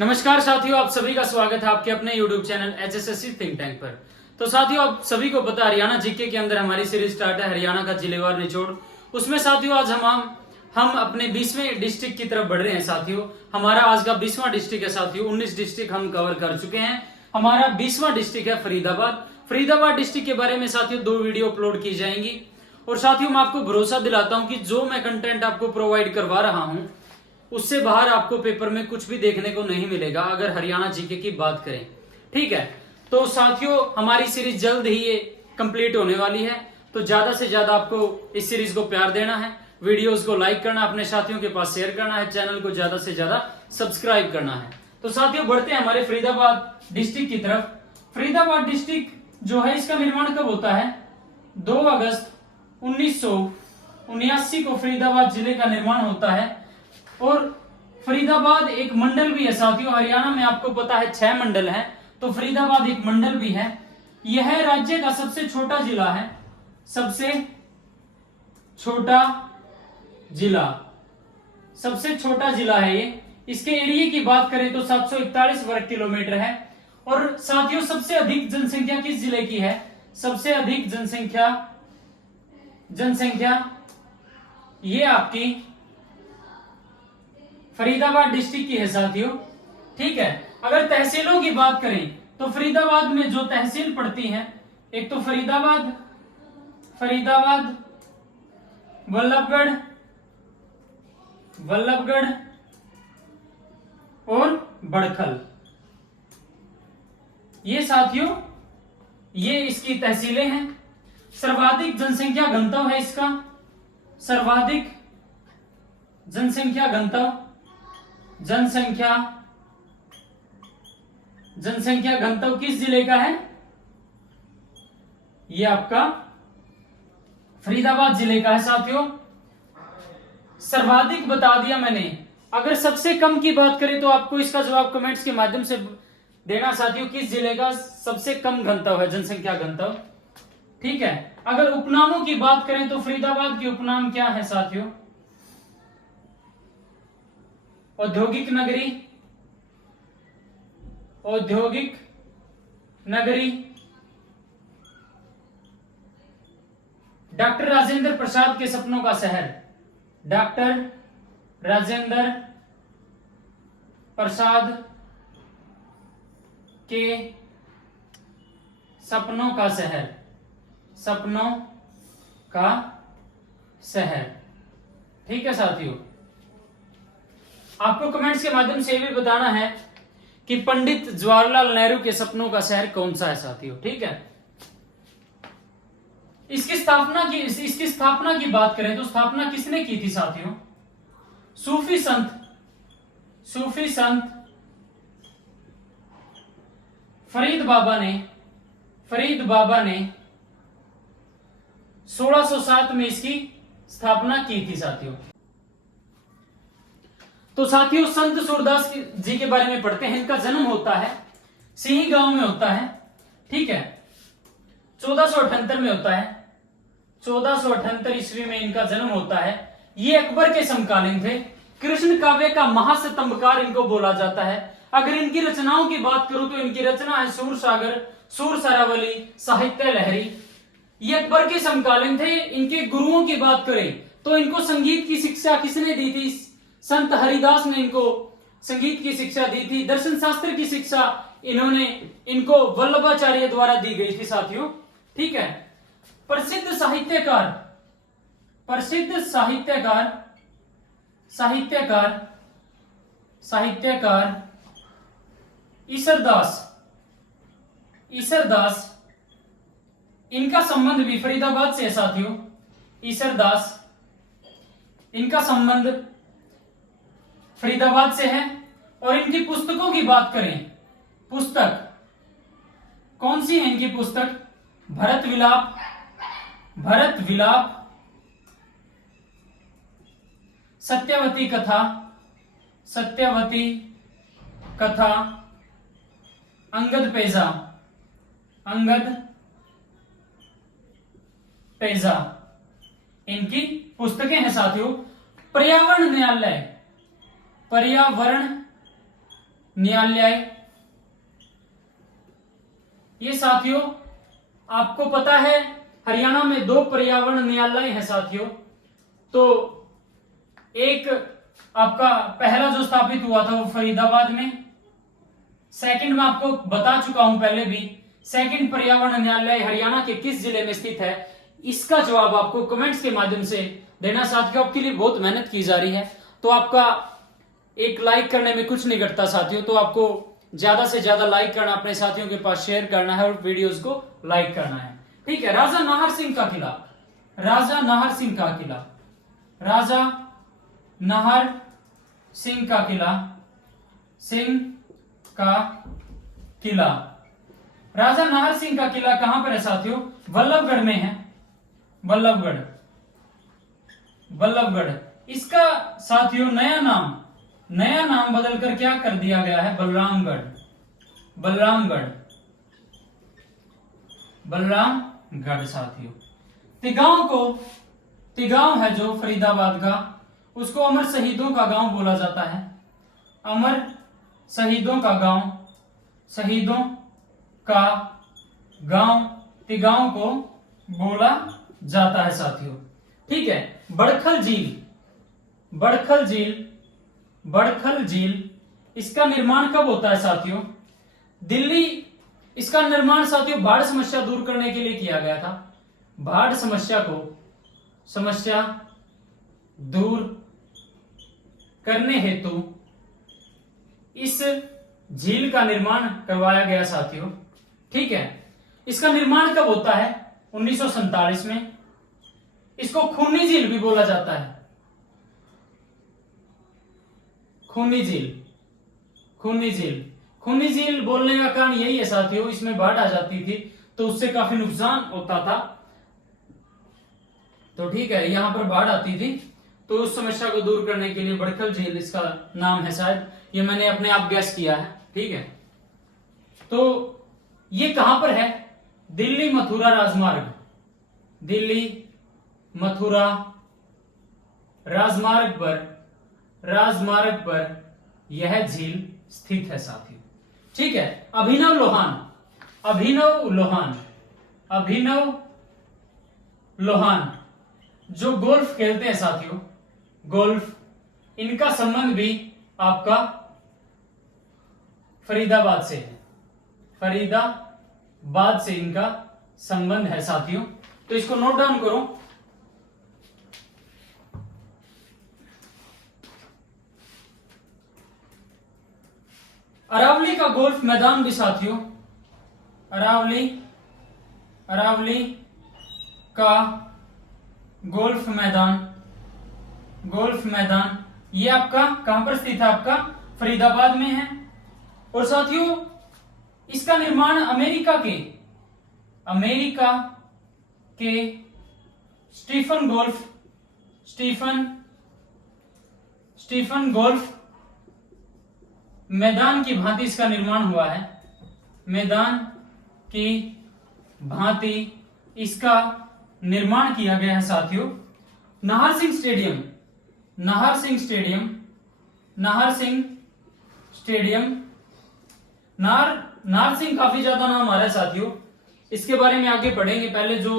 नमस्कार साथियों, आप सभी का स्वागत है आपके अपने YouTube channel HSSC think tank पर। तो साथियों, आप सभी को पता है हरियाणा जीके के अंदर हमारी सीरीज स्टार्ट है हरियाणा का जिलेवार निचोड़। उसमें साथियों आज हम अपने 20वें डिस्ट्रिक्ट की तरफ बढ़ रहे हैं। साथियों हमारा आज का 20वां डिस्ट्रिक्ट है। साथियों 19 डिस्ट्रिक्ट हम कवर कर चुके हैं। हमारा 20वां डिस्ट्रिक्ट है फरीदाबाद। फरीदाबाद डिस्ट्रिक्ट के बारे में साथियों 2 वीडियो अपलोड की जाएंगी। और साथियों मैं आपको भरोसा दिलाता हूं कि जो मैं कंटेंट आपको प्रोवाइड करवा रहा हूं उससे बाहर आपको पेपर में कुछ भी देखने को नहीं मिलेगा अगर हरियाणा जीके की बात करें। ठीक है, तो साथियों हमारी सीरीज जल्द ही ये कंप्लीट होने वाली है। तो ज्यादा से ज्यादा आपको इस सीरीज को प्यार देना है, वीडियोस को लाइक करना, अपने साथियों के पास शेयर करना है, चैनल को ज्यादा से ज्यादा सब्सक्राइब करना है। तो साथियों बढ़ते हैं हमारे फरीदाबाद डिस्ट्रिक्ट की तरफ। फरीदाबाद डिस्ट्रिक्ट जो है इसका निर्माण कब होता है? 2 अगस्त 1979 को फरीदाबाद जिले का निर्माण होता है। और फरीदाबाद एक मंडल भी है साथियों। हरियाणा में आपको पता है 6 मंडल है, तो फरीदाबाद एक मंडल भी है। यह राज्य का सबसे छोटा जिला है, सबसे छोटा जिला, सबसे छोटा जिला है ये। इसके एरिया की बात करें तो 741 वर्ग किलोमीटर है। और साथियों सबसे अधिक जनसंख्या किस जिले की है? सबसे अधिक जनसंख्या ये आपकी फरीदाबाद डिस्ट्रिक्ट की है साथियों। ठीक है, अगर तहसीलों की बात करें तो फरीदाबाद में जो तहसील पड़ती हैं, एक तो फरीदाबाद, वल्लभगढ़ और बड़खल। ये साथियों ये इसकी तहसीलें हैं। सर्वाधिक जनसंख्या घनत्व है इसका, सर्वाधिक जनसंख्या घनत्व, जनसंख्या घनत्व किस जिले का है? ये आपका फरीदाबाद जिले का है साथियों। सर्वाधिक बता दिया मैंने। अगर सबसे कम की बात करें तो आपको इसका जवाब कमेंट्स के माध्यम से देना साथियों, किस जिले का सबसे कम घनत्व है, जनसंख्या घनत्व। ठीक है, अगर उपनामों की बात करें तो फरीदाबाद के उपनाम क्या है साथियों? औद्योगिक नगरी, डॉक्टर राजेंद्र प्रसाद के सपनों का शहर, डॉक्टर राजेंद्र प्रसाद के सपनों का शहर, सपनों का शहर। ठीक है साथियों, आपको कमेंट्स के माध्यम से भी बताना है कि पंडित जवाहरलाल नेहरू के सपनों का शहर कौन सा है साथियों। ठीक है, इसकी स्थापना की बात करें तो स्थापना किसने की थी साथियों? सूफी संत फरीद बाबा ने 1607 में इसकी स्थापना की थी साथियों। तो साथियों संत सूरदास जी के बारे में पढ़ते हैं। इनका जन्म होता है सिंही गांव में होता है। ठीक है, 1478 में होता है, 1478 ईस्वी में इनका जन्म होता है। ये अकबर के समकालीन थे। कृष्ण काव्य का महास्तंभकार इनको बोला जाता है। अगर इनकी रचनाओं की बात करूं तो इनकी रचना है सूरसागर, सूरसरावली, साहित्य लहरी। ये अकबर के समकालीन थे। इनके गुरुओं की बात करें तो इनको संगीत की शिक्षा किसने दी थी? संत हरिदास ने इनको संगीत की शिक्षा दी थी। दर्शन शास्त्र की शिक्षा इनको वल्लभाचार्य द्वारा दी गई थी साथियों। ठीक है, प्रसिद्ध साहित्यकार ईसरदास, इनका संबंध भी फरीदाबाद से है साथियों। ईसरदास, इनका संबंध फरीदाबाद से है। और इनकी पुस्तकों की बात करें, पुस्तक कौन सी है इनकी पुस्तक? भरत विलाप, सत्यवती कथा, अंगद पेजा, इनकी पुस्तकें हैं साथियों। पर्यावरण न्यायालय। ये साथियों आपको पता है हरियाणा में 2 पर्यावरण न्यायालय हैं साथियों। तो एक आपका पहला जो स्थापित हुआ था वो फरीदाबाद में, सेकंड में आपको बता चुका हूं पहले भी, सेकंड पर्यावरण न्यायालय हरियाणा के किस जिले में स्थित है, इसका जवाब आपको कमेंट्स के माध्यम से देना साथियों। आपके लिए बहुत मेहनत की जा रही है, तो आपका एक लाइक करने में कुछ नहीं घटता साथियों, तो आपको ज्यादा से ज्यादा लाइक करना, अपने साथियों के पास शेयर करना है और वीडियोस को लाइक करना है, ठीक है। राजा नाहर सिंह का किला, राजा नाहर सिंह का किला, राजा नाहर सिंह का किला, सिंह का किला, राजा नाहर सिंह का किला कहां पर है साथियों? बल्लभगढ़ में है, बल्लभगढ़, बल्लभगढ़। इसका साथियों नया नाम बदलकर क्या कर दिया गया है? बलरामगढ़, बलरामगढ़, बलरामगढ़ साथियों। तिगांव है जो फरीदाबाद का, उसको अमर शहीदों का गांव बोला जाता है, अमर शहीदों का गांव, शहीदों का गांव तिगांव को बोला जाता है साथियों, ठीक है। बड़खल झील, बड़खल झील, बड़खल झील, इसका निर्माण कब होता है साथियों? दिल्ली। इसका निर्माण साथियों बाढ़ समस्या दूर करने के लिए किया गया था। बाढ़ समस्या दूर करने हेतु इस झील का निर्माण करवाया गया साथियों, ठीक है। इसका निर्माण कब होता है? 1947 में। इसको खूनी झील भी बोला जाता है, खूनी झील, खूनी झील। खूनी झील बोलने का कारण यही है साथियों, इसमें बाढ़ आ जाती थी तो उससे काफी नुकसान होता था, तो ठीक है, यहां पर बाढ़ आती थी तो उस समस्या को दूर करने के लिए बड़खल झील इसका नाम है शायद, ये मैंने अपने आप गैस किया है, ठीक है। तो ये कहां पर है? दिल्ली मथुरा राजमार्ग, दिल्ली मथुरा राजमार्ग पर यह झील स्थित है साथियों, ठीक है। अभिनव लोहान, अभिनव लोहान, अभिनव लोहान जो गोल्फ खेलते हैं साथियों, गोल्फ, इनका संबंध भी आपका फरीदाबाद से है, फरीदाबाद से इनका संबंध है साथियों, तो इसको नोट डाउन करो। अरावली का गोल्फ मैदान भी साथियों, अरावली का गोल्फ मैदान ये आपका कहां पर स्थित है? आपका फरीदाबाद में है। और साथियों इसका निर्माण अमेरिका के स्टीफन गोल्फ मैदान की भांति इसका निर्माण हुआ है, मैदान की भांति इसका निर्माण किया गया है साथियों। Nahar Singh stadium, Nahar Singh stadium, Nahar Singh stadium, Nahar Singh काफी ज्यादा नाम आ रहा है साथियों, इसके बारे में आगे पढ़ेंगे। पहले जो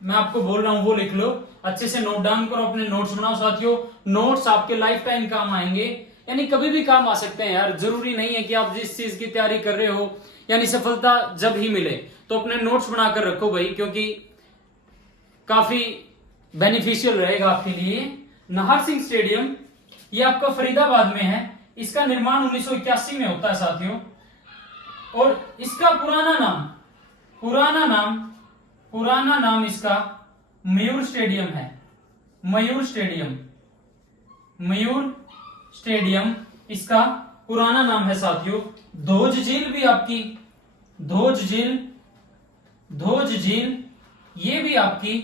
मैं आपको बोल रहा हूं वो लिख लो, अच्छे से नोट डाउन करो, अपने नोट्स बनाओ साथियों। नोट्स आपके लाइफ टाइम काम आएंगे, यानी कभी भी काम आ सकते हैं यार, जरूरी नहीं है कि आप जिस चीज की तैयारी कर रहे हो यानी सफलता जब ही मिले तो अपने नोट्स बनाकर रखो भाई, क्योंकि काफी बेनिफिशियल रहेगा आपके लिए। नाहर सिंह स्टेडियम ये आपका फरीदाबाद में है, इसका निर्माण 1981 में होता है साथियों। और इसका पुराना नाम इसका मयूर स्टेडियम है, मयूर स्टेडियम इसका पुराना नाम है साथियों। धोज झील भी आपकी, धोज झील ये भी आपकी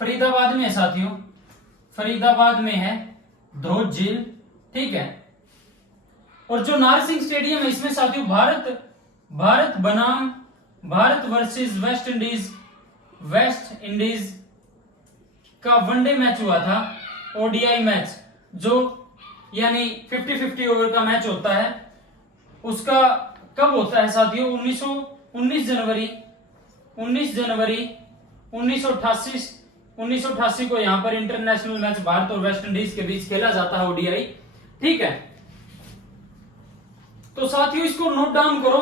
फरीदाबाद में है साथियों, फरीदाबाद में है धोज झील, ठीक है। और जो नाहर सिंह स्टेडियम है इसमें साथियों भारत बनाम भारत वर्सेस वेस्ट इंडीज का वनडे मैच हुआ था, ओडीआई मैच, जो यानी 50-50 ओवर का मैच होता है, उसका कब होता है साथियों? 19 जनवरी 1988 को यहाँ पर इंटरनेशनल मैच भारत और वेस्ट इंडीज के बीच खेला जाता है, ओडीआई। ठीक है, तो साथियों इसको नोट डाउन करो।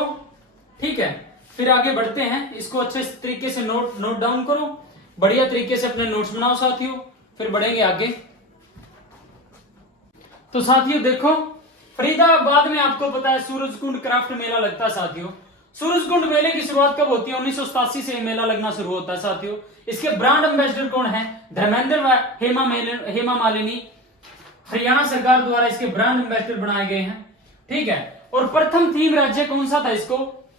ठीक है, फिर आगे बढ़ते हैं। इसको अच्छे तरीके से नोट डाउन करो, बढ़िया तरीके से अपने नोट्स बनाओ साथियों, फिर बढ़ेंगे आगे। तो साथियों देखो, फरीदाबाद में आपको पता है सूरजकुंड क्राफ्ट मेला लगता है साथियों। सूरजकुंड मेले की शुरुआत कब होती है? 1987 से मेला लगना शुरू होता है साथियों। इसके ब्रांड एम्बेसडर कौन है? धर्मेंद्र व हेमा मालिनी। हरियाणा सरकार द्वारा इसके ब्रांड एम्बेसडर बनाए गए हैं। ठीक है, और प्रथम थीम राज्य कौन सा था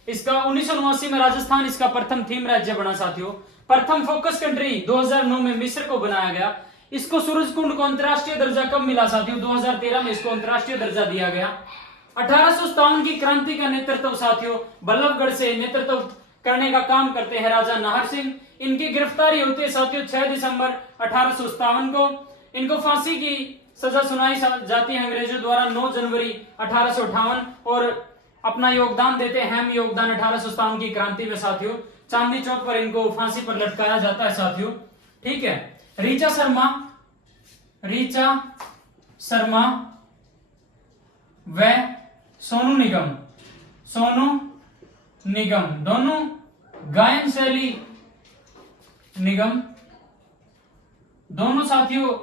इसका 1989 में राजस्थान इसका प्रथम थीम राज्य बना साथियों। प्रथम फोकस कंट्री 2009 में मिस्र को बनाया गया। इसको सूरजकुंड को अंतरराष्ट्रीय दर्जा कब मिला साथियों? 2013 में इसको अंतरराष्ट्रीय दर्जा दिया गया। 1857 की क्रांति का नेतृत्व साथियों बल्लभगढ़ से नेतृत्व करने का काम करते हैं राजा नाहर सिंह। इनकी गिरफ्तारी होती है साथियों 6 दिसंबर 1857 को। इनको फांसी की सजा सुनाई जाती है अंग्रेजों द्वारा 9 जनवरी 1858, और अपना योगदान देते हैं अहम योगदान 1857 की क्रांति में साथियों। चांदनी चौक पर इनको फांसी पर लटकाया जाता है साथियों। ठीक है, ऋचा शर्मा व सोनू निगम दोनों गायन शैली निगम दोनों साथियों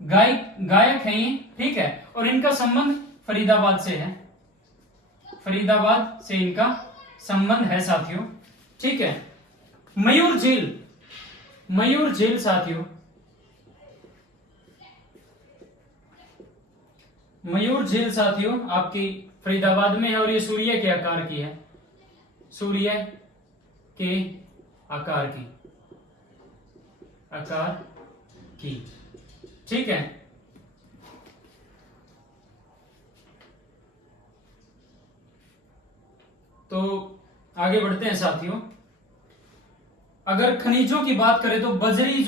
गायक हैं ये। ठीक है, और इनका संबंध फरीदाबाद से है, फरीदाबाद से इनका संबंध है साथियों। ठीक है, मयूर झील साथियों, मयूर झील साथियों आपकी फरीदाबाद में है, और ये सूर्य के आकार की है, सूर्य के आकार की। ठीक है, तो आगे बढ़ते हैं साथियों। अगर खनिजों की बात करें तो बजरी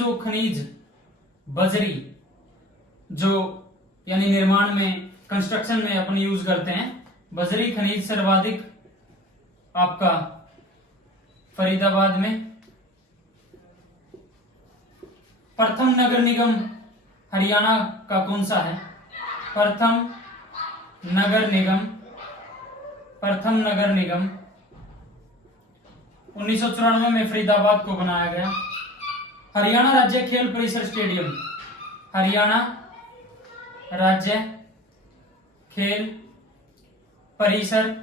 जो यानी निर्माण में, कंस्ट्रक्शन में अपन यूज करते हैं, बजरी खनिज सर्वाधिक आपका फरीदाबाद में। प्रथम नगर निगम हरियाणा का कौन सा है? प्रथम नगर निगम 1994 में फरीदाबाद को बनाया गया। हरियाणा राज्य खेल परिसर स्टेडियम, हरियाणा राज्य खेल परिसर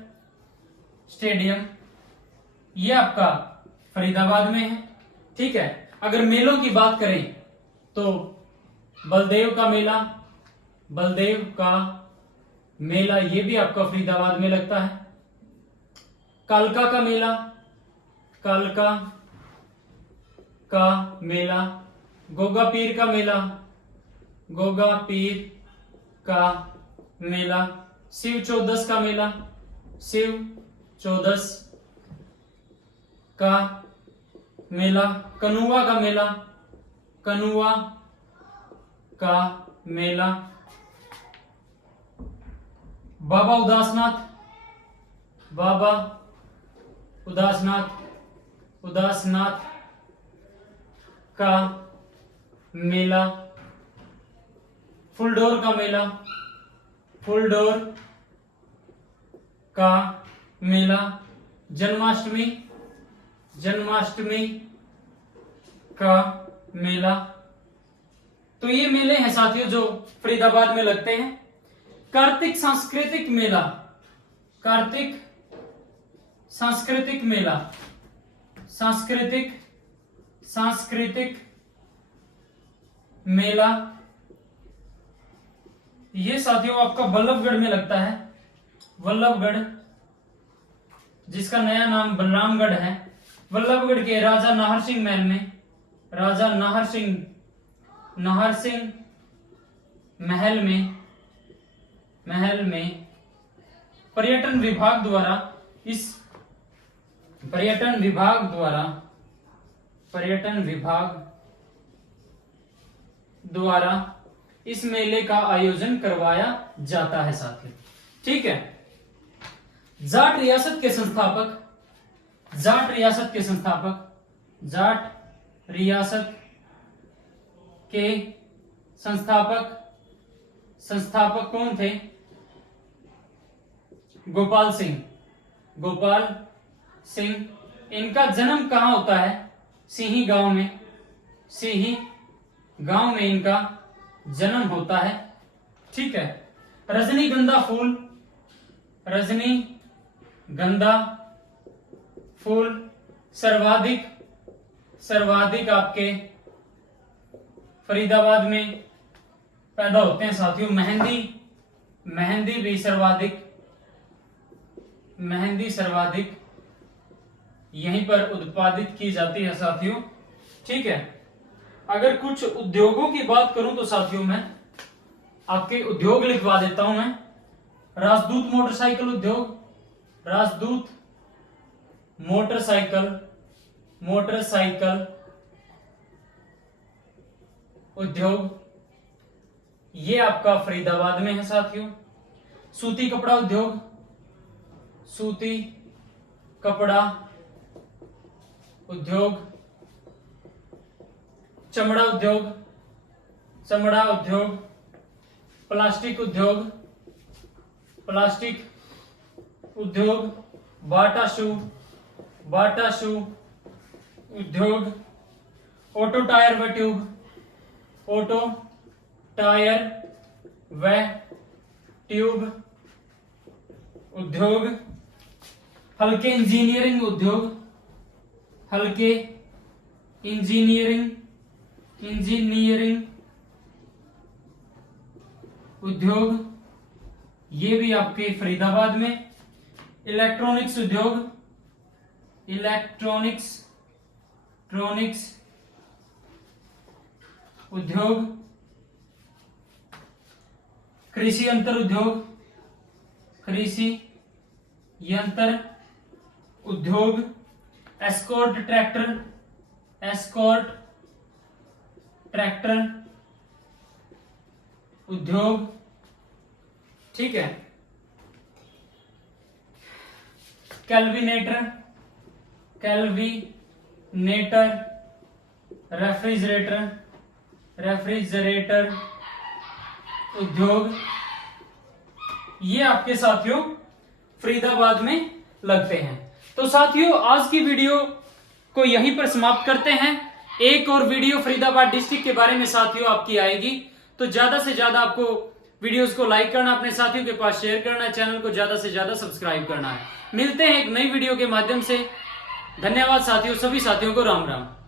स्टेडियम, ये आपका फरीदाबाद में है। ठीक है, अगर मेलों की बात करें तो बलदेव का मेला ये भी आपका फरीदाबाद में लगता है। कालका का मेला, गोगा पीर का मेला, शिव चौदस का मेला, कनुआ का मेला, बाबा उदासनाथ का मेला, फुलडोर का मेला, जन्माष्टमी का मेला। तो ये मेले हैं साथियों जो फरीदाबाद में लगते हैं। कार्तिक सांस्कृतिक मेला ये साथियों आपका बल्लभगढ़ में लगता है। वल्लभगढ़, जिसका नया नाम बलरामगढ़ है। वल्लभगढ़ के राजा नाहर सिंह महल में, राजा नाहर सिंह महल में पर्यटन विभाग द्वारा इस मेले का आयोजन करवाया जाता है साथियों। ठीक है, जाट रियासत के संस्थापक, जाट रियासत के संस्थापक, जाट रियासत के संस्थापक, संस्थापक कौन थे? गोपाल सिंह, गोपाल सिंह। इनका जन्म कहां होता है? सिही गांव में, सिही गांव में इनका जन्म होता है। ठीक है। रजनीगंधा फूल, रजनीगंधा फूल सर्वाधिक, सर्वाधिक आपके फरीदाबाद में पैदा होते हैं साथियों। मेहंदी, मेहंदी भी सर्वाधिक, मेहंदी सर्वाधिक यहीं पर उत्पादित की जाती है साथियों। ठीक है। अगर कुछ उद्योगों की बात करूं तो साथियों मैं आपके उद्योग लिखवा देता हूं मैं। राजदूत मोटरसाइकिल उद्योग, राजदूत मोटरसाइकिल, मोटरसाइकिल उद्योग, ये आपका फरीदाबाद में है साथियों। सूती कपड़ा उद्योग, सूती कपड़ा उद्योग। चमड़ा उद्योग, चमड़ा उद्योग। प्लास्टिक उद्योग, प्लास्टिक उद्योग। बाटा शू, बाटा शू उद्योग। ऑटो टायर व ट्यूब, ऑटो टायर व ट्यूब उद्योग। हल्के इंजीनियरिंग उद्योग, हल्के इंजीनियरिंग, इंजीनियरिंग उद्योग, ये भी आपके फरीदाबाद में। इलेक्ट्रॉनिक्स उद्योग, इलेक्ट्रॉनिक्स, ट्रॉनिक्स उद्योग। कृषि यंत्र उद्योग, कृषि यंत्र उद्योग। एस्कॉर्ट ट्रैक्टर, एस्कॉर्ट ट्रैक्टर उद्योग। ठीक है। कैल्विनेटर, कैल्विनेटर। रेफ्रिजरेटर, रेफ्रिजरेटर उद्योग, ये आपके साथियों फरीदाबाद में लगते हैं। तो साथियों आज की वीडियो को यहीं पर समाप्त करते हैं। एक और वीडियो फरीदाबाद डिस्ट्रिक्ट के बारे में साथियों आपकी आएगी, तो ज्यादा से ज्यादा आपको वीडियोस को लाइक करना, अपने साथियों के पास शेयर करना है, चैनल को ज्यादा से ज्यादा सब्सक्राइब करना है। मिलते हैं एक नई वीडियो के माध्यम से। धन्यवाद साथियों, सभी साथियों को राम राम।